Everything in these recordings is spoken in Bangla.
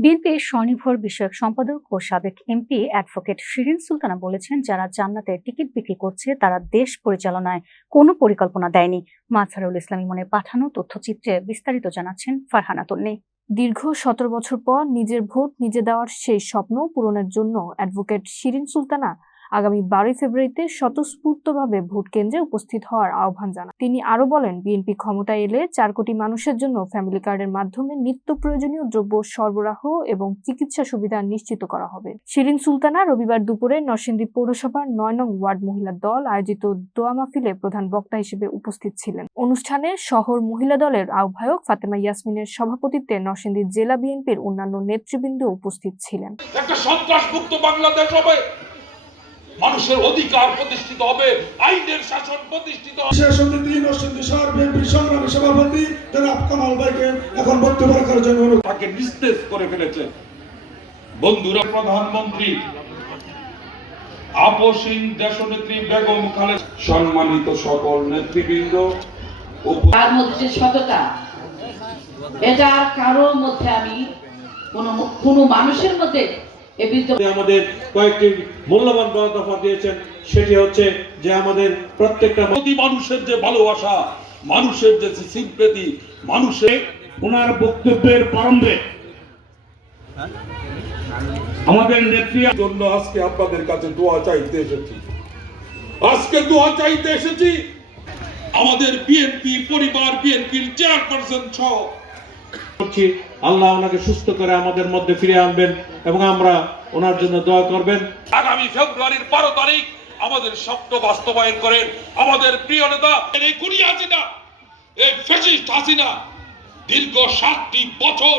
বিএনপির স্বনির্ভর বিষয়ক সম্পাদক ও সাবেক এমপি অ্যাডভোকেট শিরিন সুলতানা বলেছেন, যারা জান্নাতের টিকিট বিক্রি করছে, তারা দেশ পরিচালনায় কোনো পরিকল্পনা দেয়নি। মাঝহারুল ইসলামী মনে পাঠানো তথ্যচিত্রে বিস্তারিত জানাচ্ছেন ফারহানা তন্নি দীর্ঘ সতেরো বছর পর নিজের ভোট নিজে দেওয়ার সেই স্বপ্ন পূরণের জন্য অ্যাডভোকেট শিরিন সুলতানা আগামী বারোই ফেব্রুয়ারিতে স্বতঃস্ফূর্তভাবে ভোট কেন্দ্রে উপস্থিত হওয়ার আহ্বান জানান তিনি আরও বলেন, বিএনপি ক্ষমতায় এলে চার কোটি মানুষের জন্য ফ্যামিলি কার্ডের মাধ্যমে নিত্য প্রয়োজনীয় দ্রব্য সরবরাহ এবং চিকিৎসা সুবিধা নিশ্চিত করা হবে। শিরিন সুলতানা রবিবার দুপুরে নরসিংদী পৌরসভার নয় নং ওয়ার্ড মহিলা দল আয়োজিত দোয়া মাহফিলে প্রধান বক্তা হিসেবে উপস্থিত ছিলেন। অনুষ্ঠানে শহর মহিলা দলের আহ্বায়ক ফাতেমা ইয়াসমিনের সভাপতিত্বে নরসিংদী জেলা বিএনপির অন্যান্য নেতৃবৃন্দ উপস্থিত ছিলেন। একটা সন্ত্রাস মুক্ত বাংলাদেশ হবে। মানুষের অধিকার প্রতিষ্ঠিত হবে আইনের শাসন প্রতিষ্ঠিত সংগ্রামী সভাপতি জনাব কামাল ভাইকে এখন বক্তব্য রাখার জন্য অনুরোধ। তাকে নিস্তেজ করে ফেলেছে। বন্ধুরা প্রধানমন্ত্রী আপসীন দেশনেত্রী বেগম খালেদ সম্মানিত সকল নেতৃবৃন্দ তার মধ্যে সততা এটা কারোর মধ্যে আমি কোনো কোনো মানুষের মধ্যে আমাদের কয়েকটি মূল্যবান বড় দফা দিয়েছেন সেটি হচ্ছে যে আমাদের প্রত্যেকটা প্রতি মানুষের যে ভালোবাসা মানুষের যে সিম্পেতি মানুষের ওনার বক্তব্যের প্রারম্ভে আমাদের নেত্রী জন্য আজকে আপনাদের কাছে দোয়া চাইতে এসেছি। আজকে দোয়া চাইতে এসেছি আমাদের বিএনপি পরিবার বিএনপির চেয়ারপারসন সহ করছি। আল্লাহ ওনাকে সুস্থ করে আমাদের মধ্যে ফিরে আনবেন এবং আমরা ওনার জন্য দোয়া করবেন। আগামী ফেব্রুয়ারির বারো তারিখ আমাদের স্বপ্ন বাস্তবায়ন করেন আমাদের প্রিয় নেতা এই কুড়ি হাসিনা এই ফ্যাসিস্ট হাসিনা দীর্ঘ সাতটি বছর।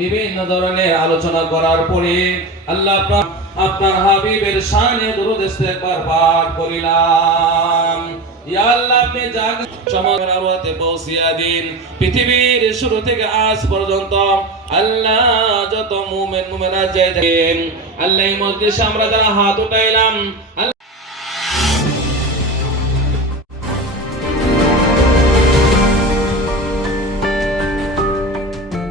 বিভিন্ন ধরনের আলোচনা করার পরে আল্লাহ আপনার আপনার হাবিবের শানে দরুদ ইস্তেগফার পাঠ করিলাম। আল্লাহ, আপনি দিন। পৃথিবীর শুরু থেকে আজ পর্যন্ত আল্লাহ যত মুমেন থাকেন, আল্লাহ মজলিসে আমরা যারা হাত উঠাইলাম